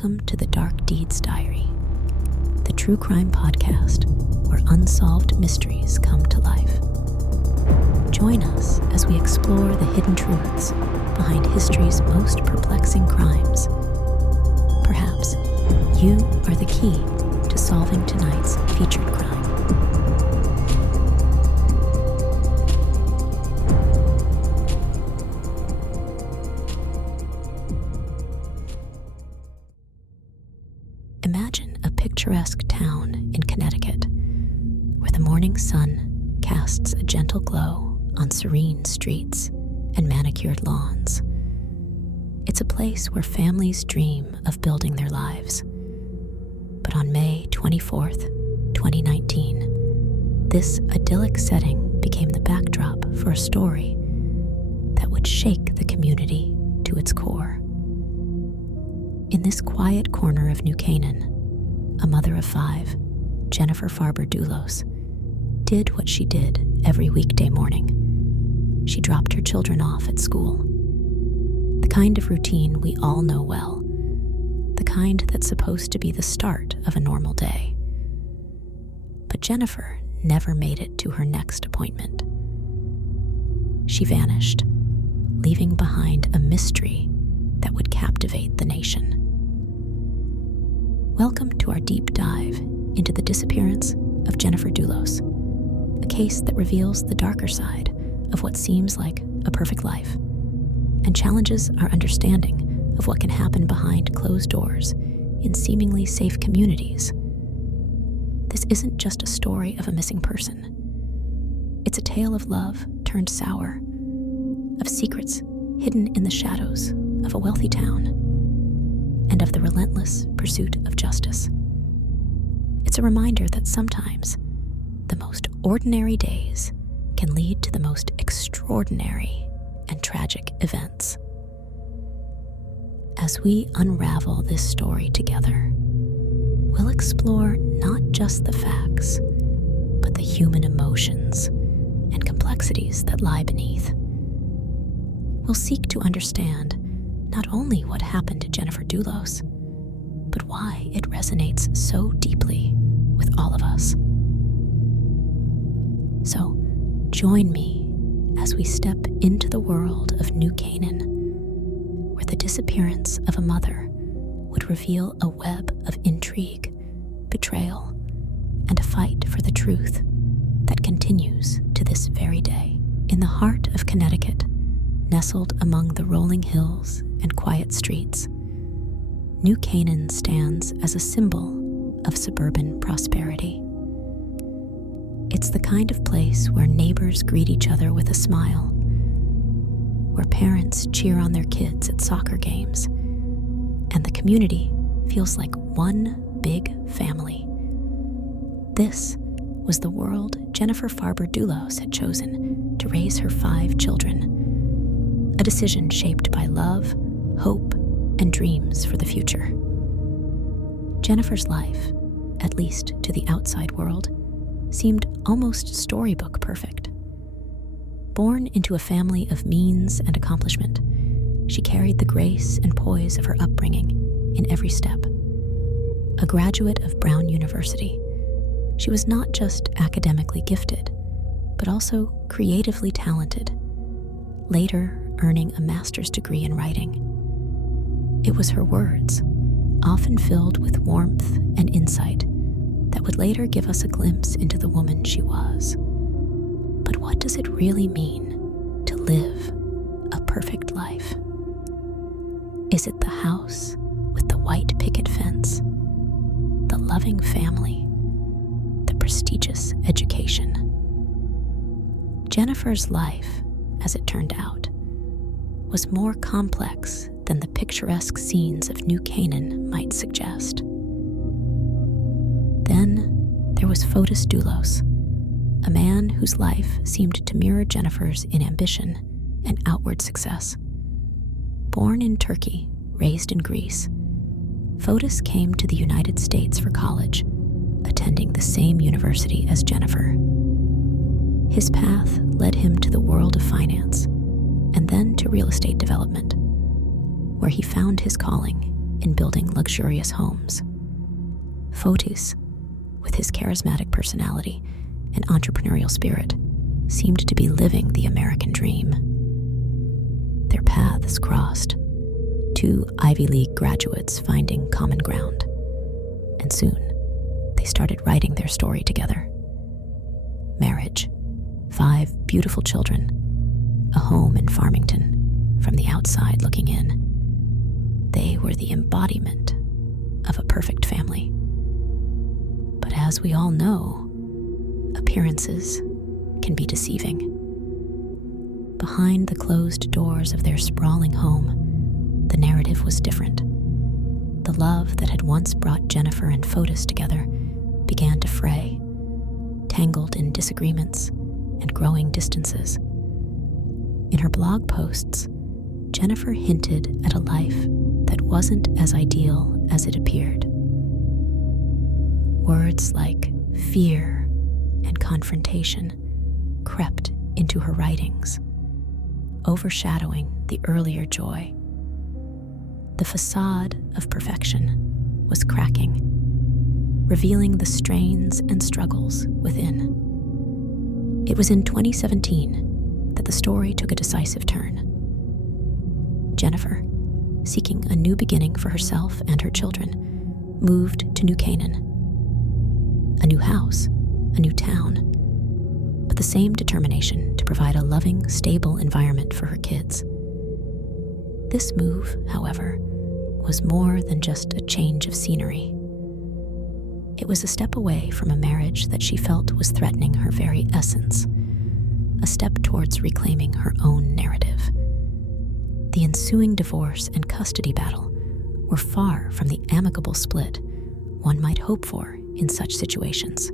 Welcome to the Dark Deeds Diary, the true crime podcast where unsolved mysteries come to life. Join us as we explore the hidden truths behind history's most perplexing crimes. Perhaps you are the key to solving tonight's featured crime. Imagine a picturesque town in Connecticut where the morning sun casts a gentle glow on serene streets and manicured lawns. It's a place where families dream of building their lives. But on May 24th, 2019, this idyllic setting became the backdrop for a story that would shake the community to its core. In this quiet corner of New Canaan, a mother of 5, Jennifer Farber Dulos, did what she did every weekday morning. She dropped her children off at school. The kind of routine we all know well, the kind that's supposed to be the start of a normal day. But Jennifer never made it to her next appointment. She vanished, leaving behind a mystery that would captivate the nation. Welcome to our deep dive into the disappearance of Jennifer Dulos, a case that reveals the darker side of what seems like a perfect life and challenges our understanding of what can happen behind closed doors in seemingly safe communities. This isn't just a story of a missing person. It's a tale of love turned sour, of secrets hidden in the shadows of a wealthy town, and of the relentless pursuit of justice. It's a reminder that sometimes the most ordinary days can lead to the most extraordinary and tragic events. As we unravel this story together, we'll explore not just the facts, but the human emotions and complexities that lie beneath. We'll seek to understand not only what happened to Jennifer Dulos, but why it resonates so deeply with all of us. So, join me as we step into the world of New Canaan, where the disappearance of a mother would reveal a web of intrigue, betrayal, and a fight for the truth that continues to this very day. In the heart of Connecticut, nestled among the rolling hills and quiet streets, New Canaan stands as a symbol of suburban prosperity. It's the kind of place where neighbors greet each other with a smile, where parents cheer on their kids at soccer games, and the community feels like one big family. This was the world Jennifer Farber Dulos had chosen to raise her 5 children, a decision shaped by love, hope, and dreams for the future. Jennifer's life, at least to the outside world, seemed almost storybook perfect. Born into a family of means and accomplishment, she carried the grace and poise of her upbringing in every step. A graduate of Brown University, she was not just academically gifted, but also creatively talented, later earning a master's degree in writing. It was her words, often filled with warmth and insight, that would later give us a glimpse into the woman she was. But what does it really mean to live a perfect life? Is it the house with the white picket fence, the loving family, the prestigious education? Jennifer's life, as it turned out, was more complex than the picturesque scenes of New Canaan might suggest. Then there was Fotis Dulos, a man whose life seemed to mirror Jennifer's in ambition and outward success. Born in Turkey, raised in Greece, Fotis came to the United States for college, attending the same university as Jennifer. His path led him to the world of finance, and then to real estate development, where he found his calling in building luxurious homes. Fotis, with his charismatic personality and entrepreneurial spirit, seemed to be living the American dream. Their paths crossed, two Ivy League graduates finding common ground, and soon they started writing their story together. Marriage, 5 beautiful children, a home in Farmington, from the outside looking in. They were the embodiment of a perfect family. But as we all know, appearances can be deceiving. Behind the closed doors of their sprawling home, the narrative was different. The love that had once brought Jennifer and Fotis together began to fray, tangled in disagreements and growing distances. In her blog posts, Jennifer hinted at a life that wasn't as ideal as it appeared. Words like fear and confrontation crept into her writings, overshadowing the earlier joy. The facade of perfection was cracking, revealing the strains and struggles within. It was in 2017 that the story took a decisive turn. Jennifer, seeking a new beginning for herself and her children, moved to New Canaan. A new house, a new town, but the same determination to provide a loving, stable environment for her kids. This move, however, was more than just a change of scenery. It was a step away from a marriage that she felt was threatening her very essence, a step towards reclaiming her own narrative. The ensuing divorce and custody battle were far from the amicable split one might hope for in such situations.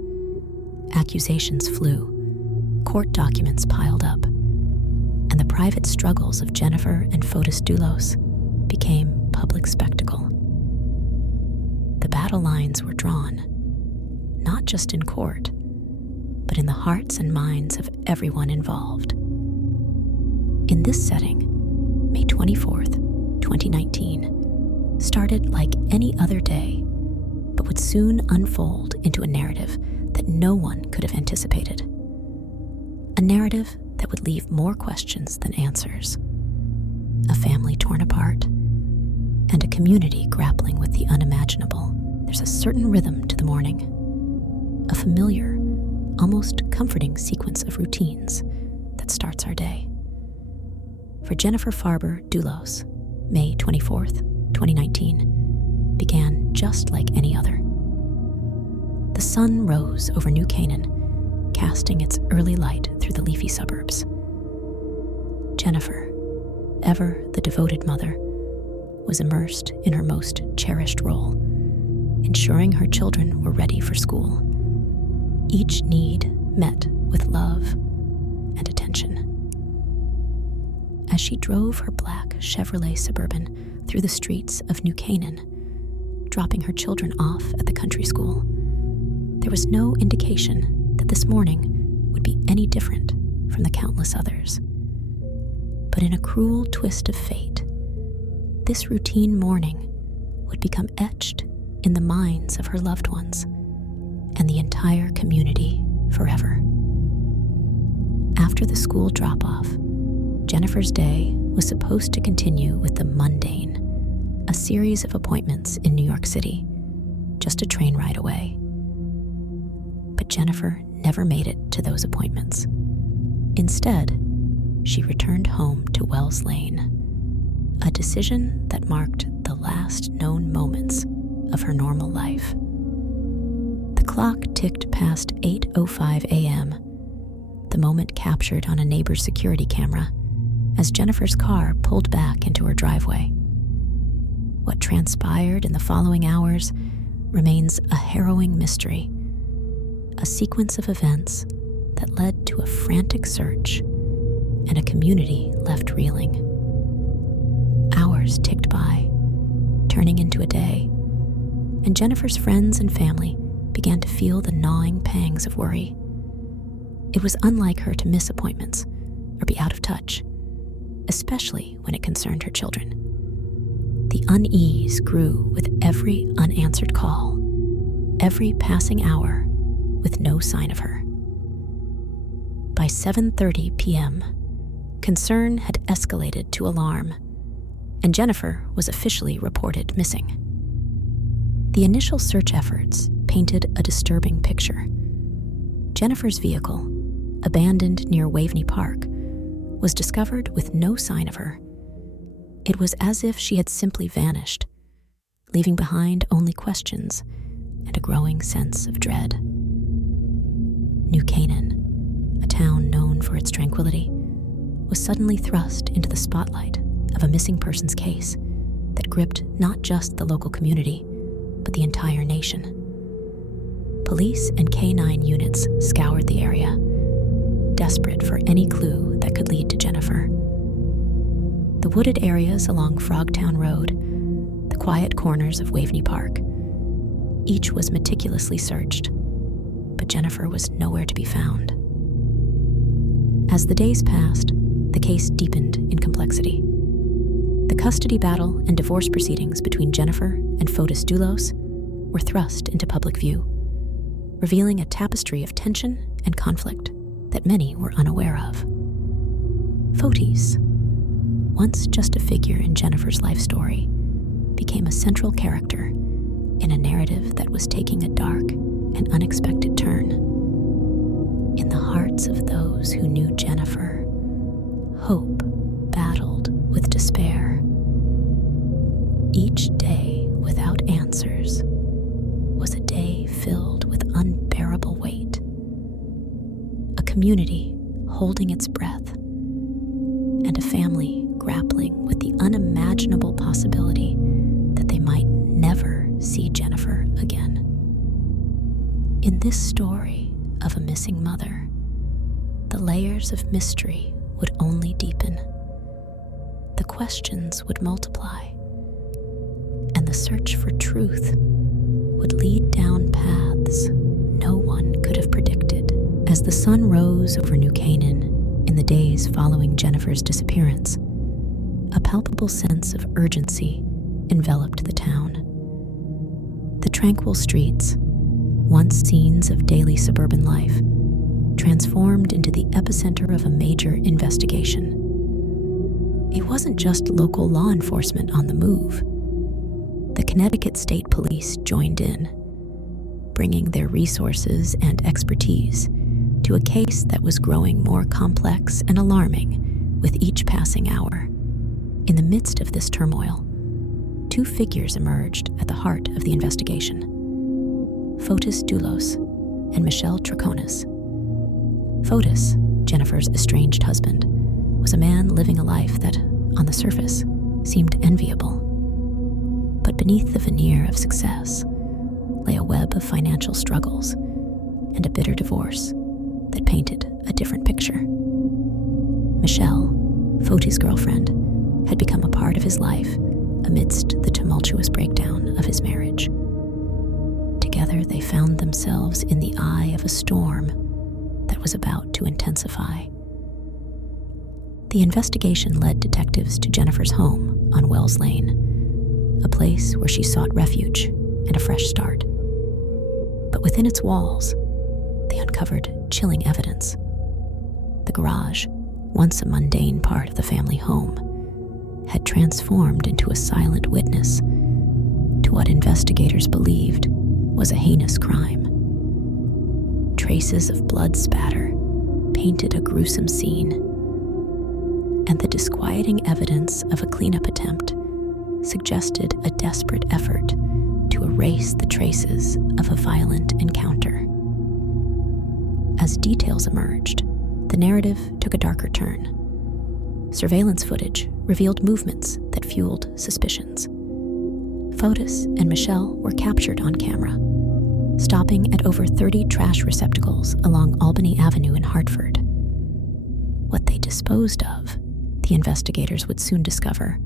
Accusations flew, court documents piled up, and the private struggles of Jennifer and Farber Dulos became public spectacle. The battle lines were drawn, not just in court, but in the hearts and minds of everyone involved. In this setting, May 24th, 2019, started like any other day, but would soon unfold into a narrative that no one could have anticipated. A narrative that would leave more questions than answers. A family torn apart, and a community grappling with the unimaginable. There's a certain rhythm to the morning, a familiar, almost comforting sequence of routines that starts our day. For Jennifer Farber Dulos, May 24th, 2019, began just like any other. The sun rose over New Canaan, casting its early light through the leafy suburbs. Jennifer, ever the devoted mother, was immersed in her most cherished role, ensuring her children were ready for school. Each need met with love and attention. As she drove her black Chevrolet Suburban through the streets of New Canaan, dropping her children off at the country school, there was no indication that this morning would be any different from the countless others. But in a cruel twist of fate, this routine morning would become etched in the minds of her loved ones and the entire community forever. After the school drop-off, Jennifer's day was supposed to continue with the mundane, a series of appointments in New York City, just a train ride away. But Jennifer never made it to those appointments. Instead, she returned home to Wells Lane, a decision that marked the last known moments of her normal life. The clock ticked past 8:05 a.m., the moment captured on a neighbor's security camera as Jennifer's car pulled back into her driveway. What transpired in the following hours remains a harrowing mystery, a sequence of events that led to a frantic search and a community left reeling. Hours ticked by, turning into a day, and Jennifer's friends and family began to feel the gnawing pangs of worry. It was unlike her to miss appointments or be out of touch, especially when it concerned her children. The unease grew with every unanswered call, every passing hour with no sign of her. By 7:30 p.m., concern had escalated to alarm, and Jennifer was officially reported missing. The initial search efforts painted a disturbing picture. Jennifer's vehicle, abandoned near Waveney Park, was discovered with no sign of her. It was as if she had simply vanished, leaving behind only questions and a growing sense of dread. New Canaan, a town known for its tranquility, was suddenly thrust into the spotlight of a missing persons case that gripped not just the local community, but the entire nation. Police and K-9 units scoured the area, desperate for any clue that could lead to Jennifer. The wooded areas along Frogtown Road, the quiet corners of Waveney Park, each was meticulously searched, but Jennifer was nowhere to be found. As the days passed, the case deepened in complexity. The custody battle and divorce proceedings between Jennifer and Fotis Dulos were thrust into public view, revealing a tapestry of tension and conflict that many were unaware of. Fotis, once just a figure in Jennifer's life story, became a central character in a narrative that was taking a dark and unexpected turn. In the hearts of those who knew Jennifer, hope battled with despair. Each day without answers was a day filled with unbearable weight. A community holding its breath, and a family grappling with the unimaginable possibility that they might never see Jennifer again. In this story of a missing mother, the layers of mystery would only deepen. The questions would multiply, and the search for truth would lead down paths no one could have predicted. As the sun rose over New Canaan in the days following Jennifer's disappearance, a palpable sense of urgency enveloped the town. The tranquil streets, once scenes of daily suburban life, transformed into the epicenter of a major investigation. It wasn't just local law enforcement on the move. The Connecticut State Police joined in, bringing their resources and expertise to a case that was growing more complex and alarming with each passing hour. In the midst of this turmoil, two figures emerged at the heart of the investigation: Fotis Dulos and Michelle Troconis. Fotis, Jennifer's estranged husband, was a man living a life that, on the surface, seemed enviable. But beneath the veneer of success lay a web of financial struggles and a bitter divorce that painted a different picture. Michelle, Fotis' girlfriend, had become a part of his life amidst the tumultuous breakdown of his marriage. Together, they found themselves in the eye of a storm that was about to intensify. The investigation led detectives to Jennifer's home on Wells Lane, a place where she sought refuge and a fresh start. But within its walls, they uncovered chilling evidence. The garage, once a mundane part of the family home, had transformed into a silent witness to what investigators believed was a heinous crime. Traces of blood spatter painted a gruesome scene, and the disquieting evidence of a cleanup attempt suggested a desperate effort to erase the traces of a violent encounter. As details emerged, the narrative took a darker turn. Surveillance footage revealed movements that fueled suspicions. Fotis and Michelle were captured on camera, stopping at over 30 trash receptacles along Albany Avenue in Hartford. What they disposed of, the investigators would soon discover,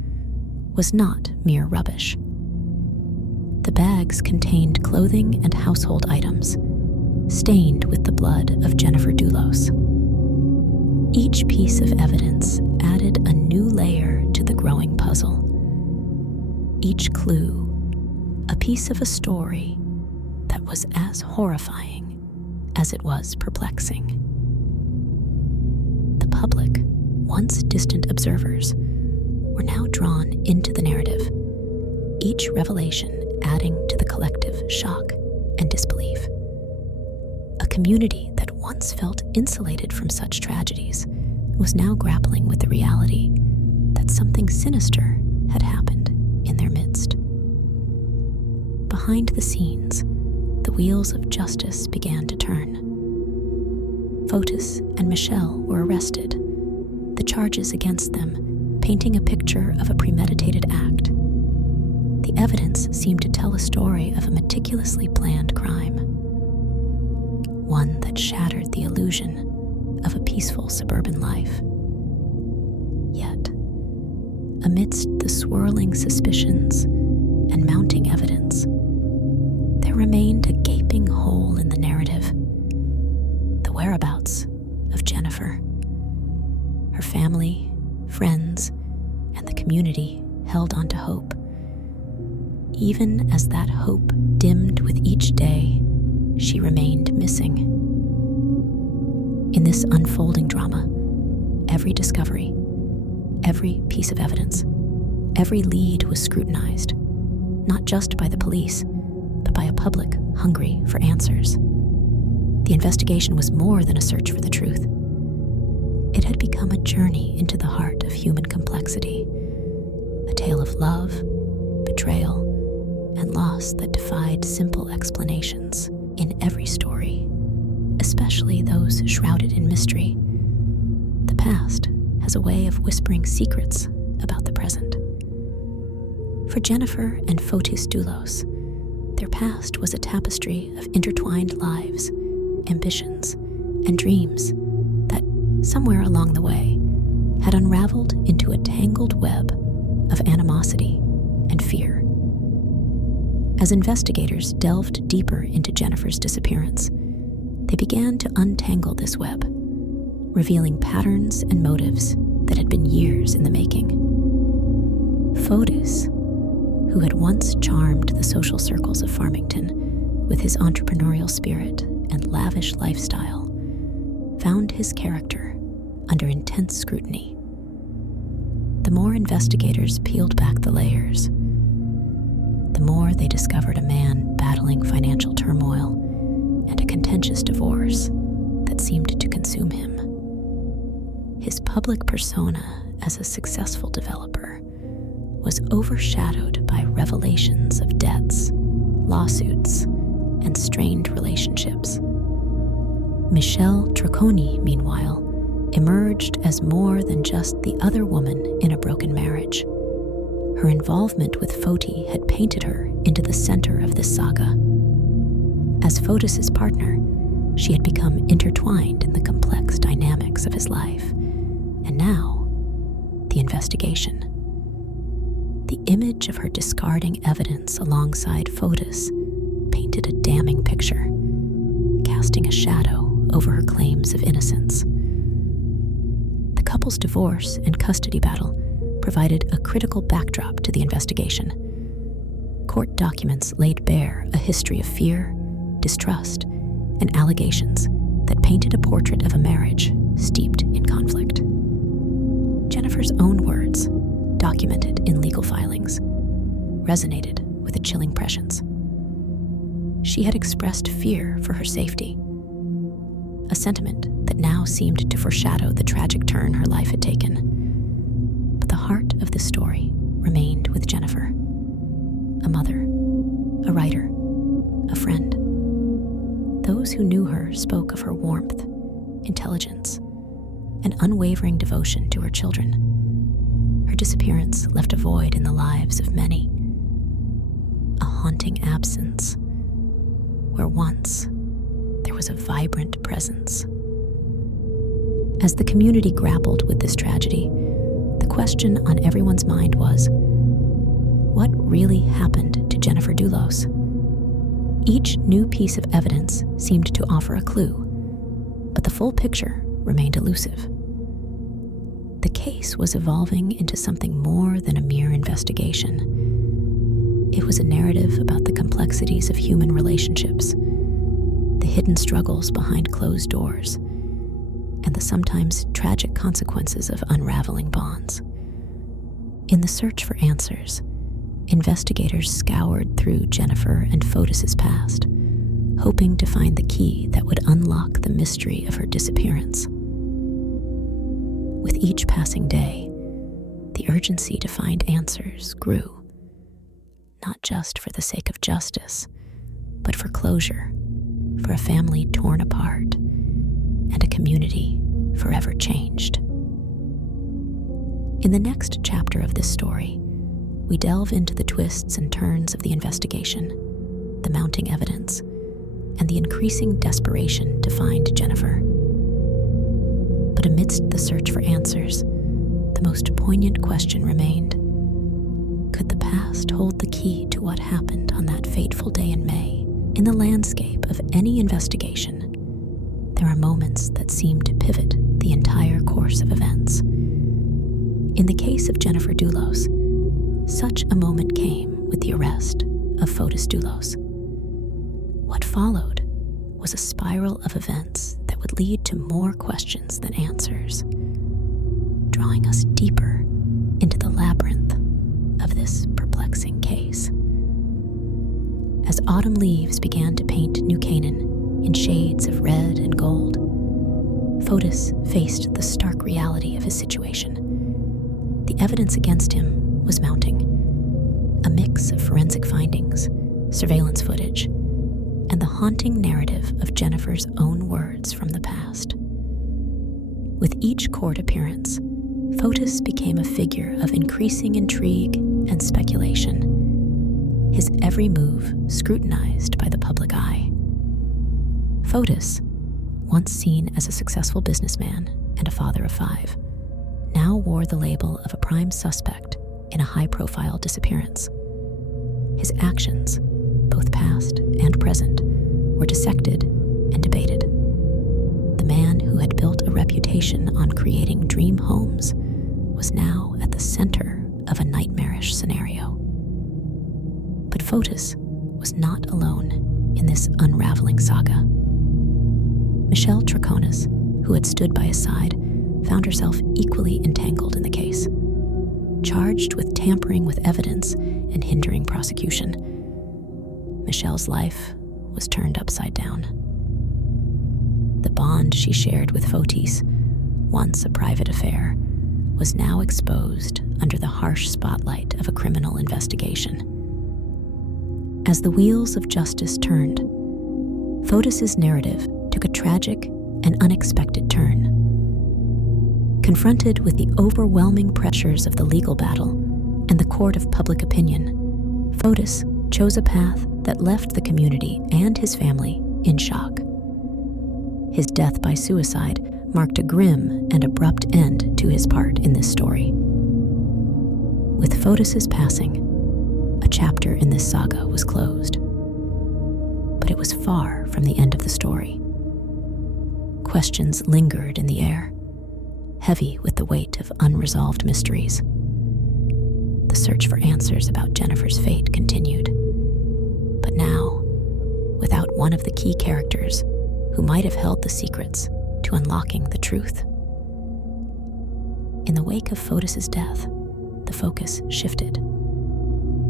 was not mere rubbish. The bags contained clothing and household items, stained with the blood of Jennifer Dulos. Each piece of evidence added a new layer to the growing puzzle. Each clue, a piece of a story that was as horrifying as it was perplexing. The public, once distant observers, were now drawn into the narrative, each revelation adding to the collective shock and disbelief. A community that once felt insulated from such tragedies was now grappling with the reality that something sinister had happened in their midst. Behind the scenes, the wheels of justice began to turn. Fotis and Michelle were arrested, the charges against them painting a picture of a premeditated act. The evidence seemed to tell a story of a meticulously planned crime, one that shattered the illusion of a peaceful suburban life. Yet, amidst the swirling suspicions and mounting evidence, there remained a gaping hole in the narrative: the whereabouts of Jennifer. Her family, friends, and the community held on to hope. Even as that hope dimmed with each day, she remained missing. In this unfolding drama, every discovery, every piece of evidence, every lead was scrutinized, not just by the police, but by a public hungry for answers. The investigation was more than a search for the truth. It had become a journey into the heart of human complexity, a tale of love, betrayal, and loss that defied simple explanations. In every story, especially those shrouded in mystery, the past has a way of whispering secrets about the present. For Jennifer and Fotis Dulos, their past was a tapestry of intertwined lives, ambitions, and dreams that, somewhere along the way, had unraveled into a tangled web of animosity and fear. As investigators delved deeper into Jennifer's disappearance, they began to untangle this web, revealing patterns and motives that had been years in the making. Fotis, who had once charmed the social circles of Farmington with his entrepreneurial spirit and lavish lifestyle, found his character under intense scrutiny. The more investigators peeled back the layers, the more they discovered a man battling financial turmoil and a contentious divorce that seemed to consume him. His public persona as a successful developer was overshadowed by revelations of debts, lawsuits, and strained relationships. Michelle Troconi, meanwhile, emerged as more than just the other woman in a broken marriage. Her involvement with Foti had painted her into the center of this saga. As Fotis' partner, she had become intertwined in the complex dynamics of his life. And now, the investigation. The image of her discarding evidence alongside Fotis painted a damning picture, casting a shadow over her claims of innocence. The couple's divorce and custody battle provided a critical backdrop to the investigation. Court documents laid bare a history of fear, distrust, and allegations that painted a portrait of a marriage steeped in conflict. Jennifer's own words, documented in legal filings, resonated with a chilling prescience. She had expressed fear for her safety, a sentiment that now seemed to foreshadow the tragic turn her life had taken. But the heart of the story remained with Jennifer, a mother, a writer, a friend. Those who knew her spoke of her warmth, intelligence, and unwavering devotion to her children. Her disappearance left a void in the lives of many, a haunting absence where once there was a vibrant presence. As the community grappled with this tragedy, the question on everyone's mind was, what really happened to Jennifer Dulos? Each new piece of evidence seemed to offer a clue, but the full picture remained elusive. The case was evolving into something more than a mere investigation. It was a narrative about the complexities of human relationships, the hidden struggles behind closed doors, and the sometimes tragic consequences of unraveling bonds. In the search for answers, investigators scoured through Jennifer and Fotis's past, hoping to find the key that would unlock the mystery of her disappearance. With each passing day, the urgency to find answers grew, not just for the sake of justice, but for closure, for a family torn apart, and a community forever changed. In the next chapter of this story, we delve into the twists and turns of the investigation, the mounting evidence, and the increasing desperation to find Jennifer. But amidst the search for answers, the most poignant question remained: could the past hold the key to what happened on that fateful day in May? In the landscape of any investigation, there are moments that seem to pivot the entire course of events. In the case of Jennifer Dulos, such a moment came with the arrest of Fotis Dulos. What followed was a spiral of events that would lead to more questions than answers, drawing us deeper into the labyrinth of this perplexing case. As autumn leaves began to paint New Canaan in shades of red and gold, Fotis faced the stark reality of his situation. The evidence against him was mounting, a mix of forensic findings, surveillance footage, and the haunting narrative of Jennifer's own words from the past. With each court appearance, Fotis became a figure of increasing intrigue and speculation, his every move scrutinized by the public eye. Fotis, once seen as a successful businessman and a father of 5, now wore the label of a prime suspect in a high-profile disappearance. His actions, both past and present, were dissected and debated. The man who had built a reputation on creating dream homes was now at the center of a nightmarish scenario. But Fotis was not alone in this unraveling saga. Michelle Troconis, who had stood by his side, found herself equally entangled in the case. Charged with tampering with evidence and hindering prosecution, Michelle's life was turned upside down. The bond she shared with Fotis, once a private affair, was now exposed under the harsh spotlight of a criminal investigation. As the wheels of justice turned, Fotis's narrative took a tragic and unexpected turn. Confronted with the overwhelming pressures of the legal battle and the court of public opinion, Fotis chose a path that left the community and his family in shock. His death by suicide marked a grim and abrupt end to his part in this story. With Fotis's passing, a chapter in this saga was closed. But it was far from the end of the story. Questions lingered in the air, heavy with the weight of unresolved mysteries. The search for answers about Jennifer's fate continued, but now, without one of the key characters who might have held the secrets to unlocking the truth. In the wake of Fotis's death, the focus shifted.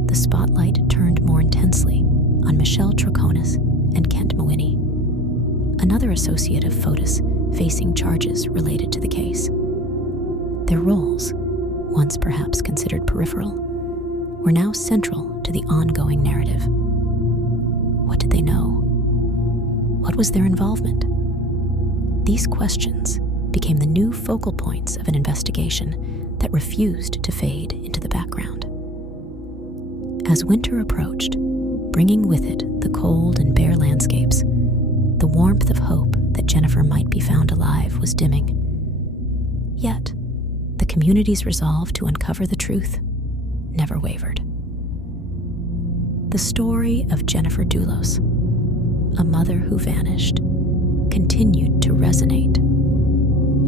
The spotlight turned more intensely on Michelle Troconis and Kent Mawhinney, another associate of Fotis facing charges related to the case. Their roles, once perhaps considered peripheral, were now central to the ongoing narrative. What did they know? What was their involvement? These questions became the new focal points of an investigation that refused to fade into the background. As winter approached, bringing with it the cold and bare landscapes, the warmth of hope that Jennifer might be found alive was dimming. Yet, the community's resolve to uncover the truth never wavered. The story of Jennifer Dulos, a mother who vanished, continued to resonate,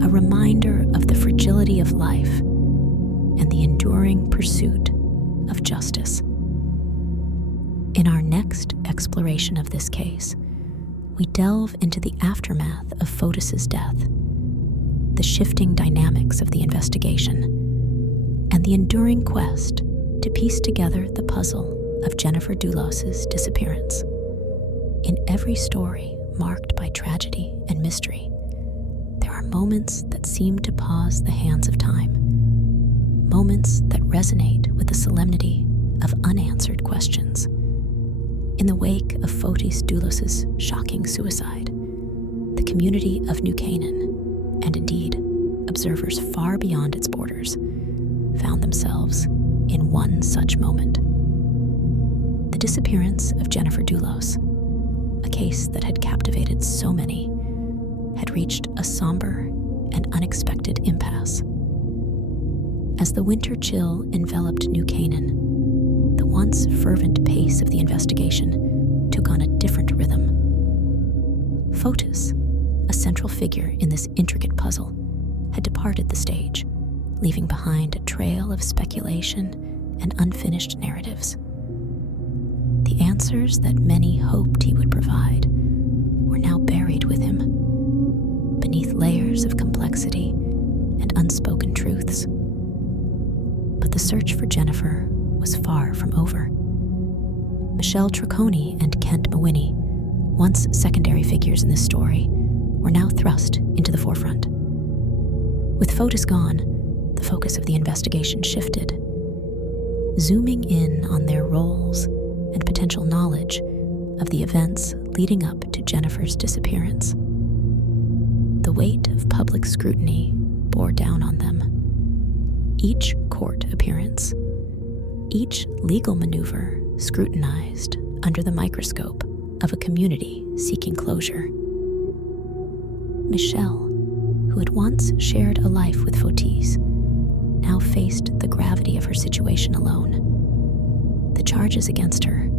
a reminder of the fragility of life and the enduring pursuit of justice. In our next exploration of this case, we delve into the aftermath of Fotis's death, the shifting dynamics of the investigation, and the enduring quest to piece together the puzzle of Jennifer Dulos' disappearance. In every story marked by tragedy and mystery, there are moments that seem to pause the hands of time, moments that resonate with the solemnity of unanswered questions. In the wake of Fotis Dulos' shocking suicide, the community of New Canaan, and indeed observers far beyond its borders, found themselves in one such moment. The disappearance of Jennifer Dulos, a case that had captivated so many, had reached a somber and unexpected impasse. As the winter chill enveloped New Canaan, the once fervent pace of the investigation took on a different rhythm. Fotis, a central figure in this intricate puzzle, had departed the stage, leaving behind a trail of speculation and unfinished narratives. The answers that many hoped he would provide were now buried with him, beneath layers of complexity and unspoken truths. But the search for Jennifer was far from over. Michelle Trecconi and Kent Mawhinney, once secondary figures in this story, were now thrust into the forefront. With Fotis gone, the focus of the investigation shifted, zooming in on their roles and potential knowledge of the events leading up to Jennifer's disappearance. The weight of public scrutiny bore down on them. Each court appearance, each legal maneuver scrutinized under the microscope of a community seeking closure. Michelle, who had once shared a life with Fotis, now faced the gravity of her situation alone. The charges against her,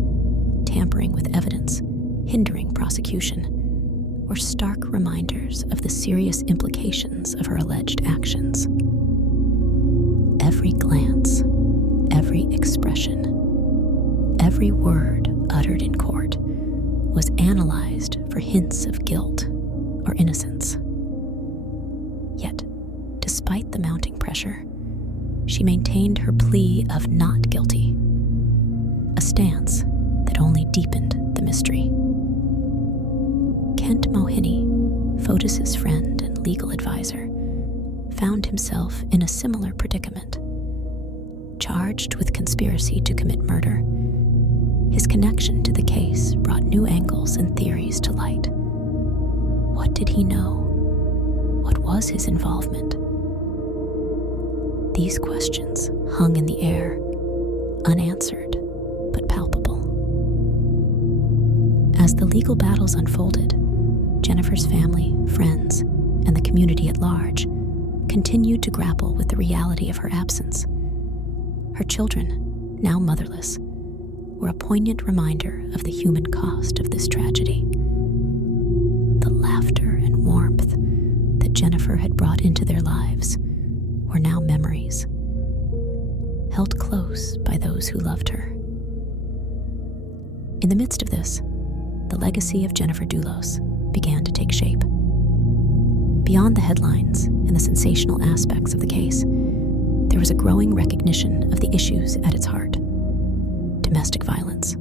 tampering with evidence, hindering prosecution, were stark reminders of the serious implications of her alleged actions. Every glance, every expression, every word uttered in court was analyzed for hints of guilt or innocence. Yet, despite the mounting pressure, she maintained her plea of not guilty, a stance that only deepened the mystery. Kent Mawhinney, Fotis' friend and legal advisor, found himself in a similar predicament. Charged with conspiracy to commit murder, his connection to the case brought new angles and theories to light. What did he know? What was his involvement? These questions hung in the air, unanswered but palpable. As the legal battles unfolded, Jennifer's family, friends, and the community at large continued to grapple with the reality of her absence. Her children, now motherless, were a poignant reminder of the human cost of this tragedy. The laughter and warmth that Jennifer had brought into their lives were now memories, held close by those who loved her. In the midst of this, the legacy of Jennifer Dulos began to take shape. Beyond the headlines and the sensational aspects of the case, there was a growing recognition of the issues at its heart: domestic violence,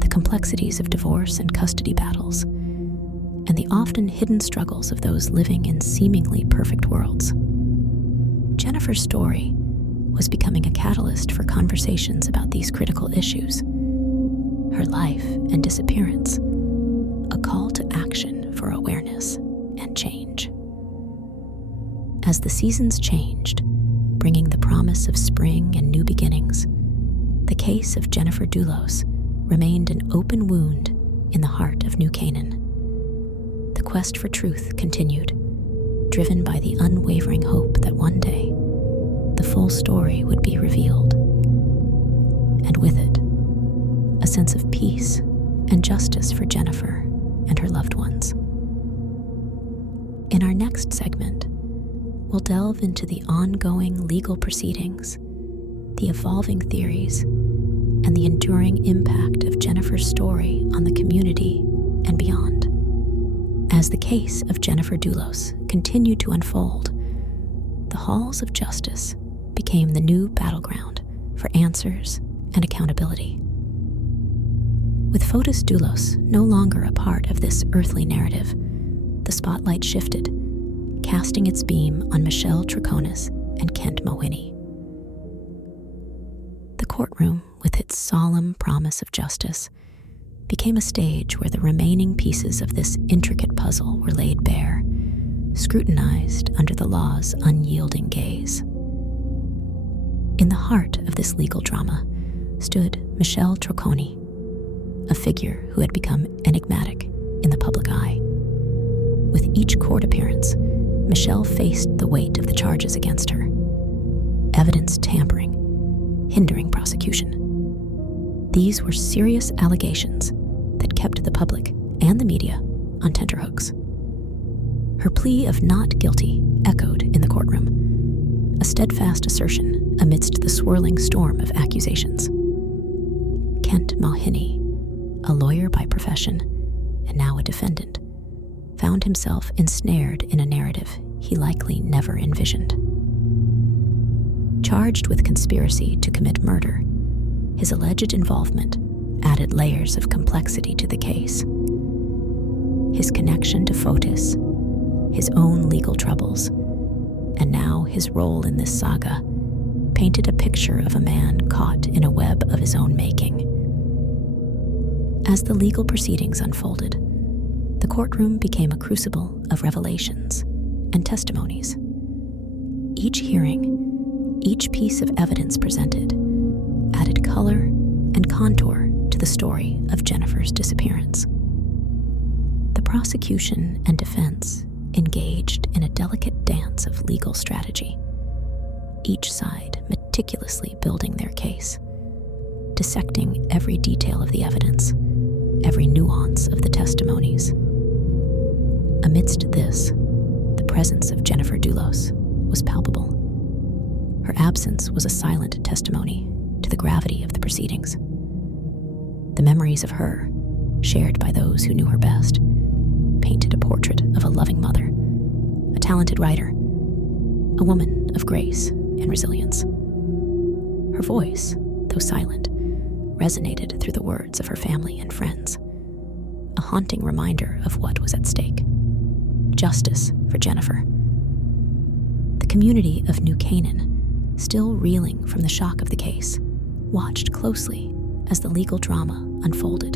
the complexities of divorce and custody battles, and the often hidden struggles of those living in seemingly perfect worlds. Jennifer's story was becoming a catalyst for conversations about these critical issues. Her life and disappearance, a call to action for awareness and change. As the seasons changed, bringing the promise of spring and new beginnings, the case of Jennifer Dulos remained an open wound in the heart of New Canaan. The quest for truth continued, driven by the unwavering hope that one day the full story would be revealed, and with it, a sense of peace and justice for Jennifer and her loved ones. In our next segment, we'll delve into the ongoing legal proceedings, the evolving theories, and the enduring impact of Jennifer's story on the community and beyond. As the case of Jennifer Dulos continued to unfold, the halls of justice became the new battleground for answers and accountability. With Fotis Dulos no longer a part of this earthly narrative, the spotlight shifted, casting its beam on Michelle Troconis and Kent Mohini. The courtroom, with its solemn promise of justice, became a stage where the remaining pieces of this intricate puzzle were laid bare, scrutinized under the law's unyielding gaze. In the heart of this legal drama stood Michelle Troconi, a figure who had become enigmatic in the public eye. With each court appearance, Michelle faced the weight of the charges against her. Evidence tampering, hindering prosecution. These were serious allegations that kept the public and the media on tenterhooks. Her plea of not guilty echoed in the courtroom, a steadfast assertion amidst the swirling storm of accusations. Kent Mohini, a lawyer by profession and now a defendant, found himself ensnared in a narrative he likely never envisioned. Charged with conspiracy to commit murder, his alleged involvement added layers of complexity to the case. His connection to Fotis, his own legal troubles, and now his role in this saga painted a picture of a man caught in a web of his own making. As the legal proceedings unfolded, the courtroom became a crucible of revelations and testimonies. Each hearing, each piece of evidence presented, added color and contour to the story of Jennifer's disappearance. The prosecution and defense engaged in a delicate dance of legal strategy, each side meticulously building their case, dissecting every detail of the evidence, every nuance of the testimonies. Amidst this, the presence of Jennifer Dulos was palpable. Her absence was a silent testimony to the gravity of the proceedings. The memories of her, shared by those who knew her best, painted a portrait of a loving mother, a talented writer, a woman of grace and resilience. Her voice, though silent, resonated through the words of her family and friends, a haunting reminder of what was at stake: justice for Jennifer. The community of New Canaan, still reeling from the shock of the case, watched closely as the legal drama unfolded.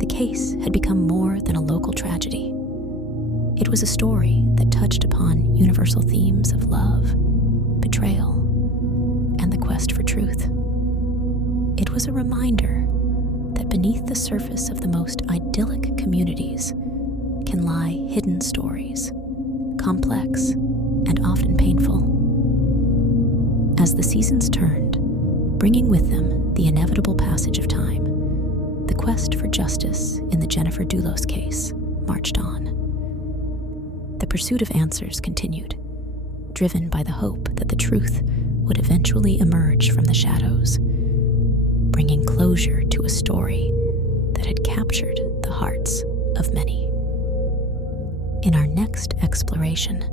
The case had become more than a local tragedy. It was a story that touched upon universal themes of love, betrayal, and the quest for truth. It was a reminder that beneath the surface of the most idyllic communities can lie hidden stories, complex and often painful. As the seasons turned, bringing with them the inevitable passage of time, the quest for justice in the Jennifer Dulos case marched on. The pursuit of answers continued, driven by the hope that the truth would eventually emerge from the shadows, bringing closure to a story that had captured the hearts of many. In our next exploration,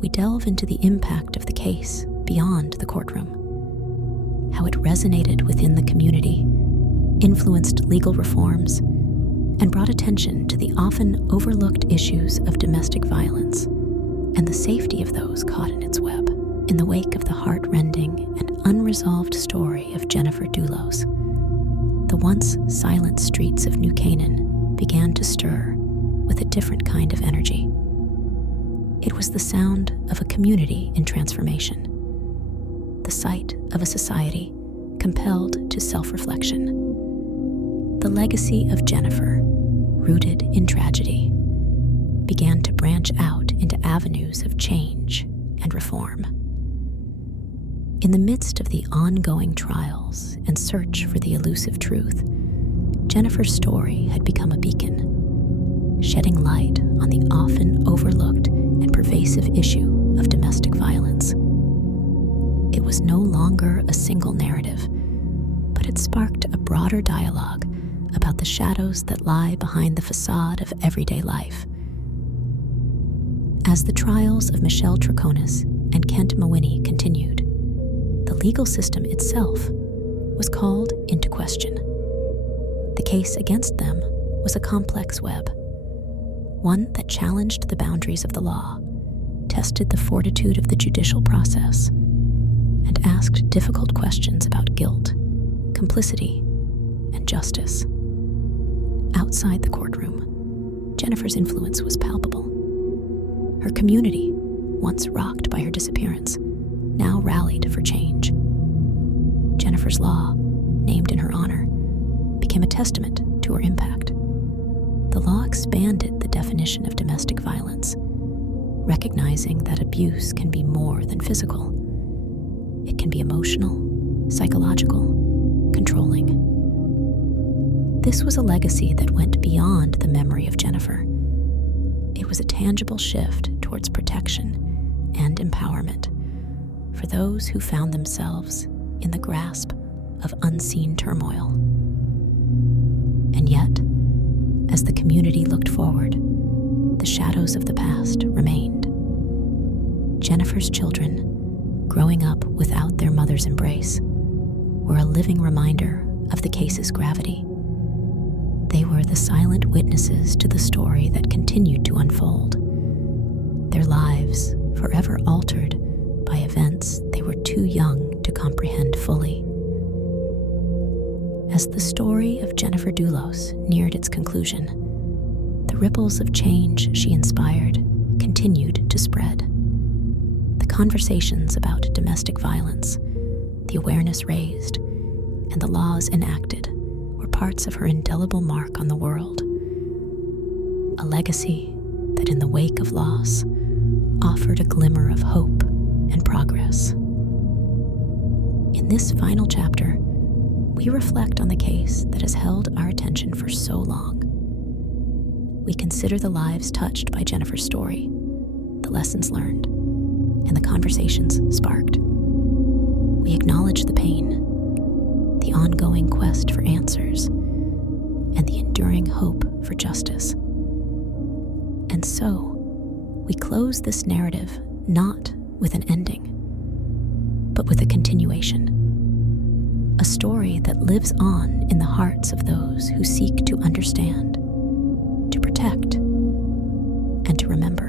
we delve into the impact of the case beyond the courtroom, how it resonated within the community, influenced legal reforms, and brought attention to the often overlooked issues of domestic violence and the safety of those caught in its web. In the wake of the heart-rending and unresolved story of Jennifer Dulos, the once silent streets of New Canaan began to stir with a different kind of energy. It was the sound of a community in transformation, the sight of a society compelled to self-reflection. The legacy of Jennifer, rooted in tragedy, began to branch out into avenues of change and reform. In the midst of the ongoing trials and search for the elusive truth, Jennifer's story had become a beacon, shedding light on the often overlooked and pervasive issue of domestic violence. It was no longer a single narrative, had sparked a broader dialogue about the shadows that lie behind the facade of everyday life. As the trials of Michelle Troconis and Kent Mawhinney continued, the legal system itself was called into question. The case against them was a complex web, one that challenged the boundaries of the law, tested the fortitude of the judicial process, and asked difficult questions about guilt, complicity, and justice. Outside the courtroom, Jennifer's influence was palpable. Her community, once rocked by her disappearance, now rallied for change. Jennifer's law, named in her honor, became a testament to her impact. The law expanded the definition of domestic violence, recognizing that abuse can be more than physical. It can be emotional, psychological, controlling. This was a legacy that went beyond the memory of Jennifer. It was a tangible shift towards protection and empowerment for those who found themselves in the grasp of unseen turmoil. And yet, as the community looked forward, the shadows of the past remained. Jennifer's children, growing up without their mother's embrace, were a living reminder of the case's gravity. They were the silent witnesses to the story that continued to unfold, their lives forever altered by events they were too young to comprehend fully. As the story of Jennifer Dulos neared its conclusion, the ripples of change she inspired continued to spread. The conversations about domestic violence, the awareness raised, and the laws enacted were parts of her indelible mark on the world. A legacy that, in the wake of loss, offered a glimmer of hope and progress. In this final chapter, we reflect on the case that has held our attention for so long. We consider the lives touched by Jennifer's story, the lessons learned, and the conversations sparked. We acknowledge the pain, the ongoing quest for answers, and the enduring hope for justice. And so, we close this narrative not with an ending, but with a continuation. A story that lives on in the hearts of those who seek to understand, to protect, and to remember.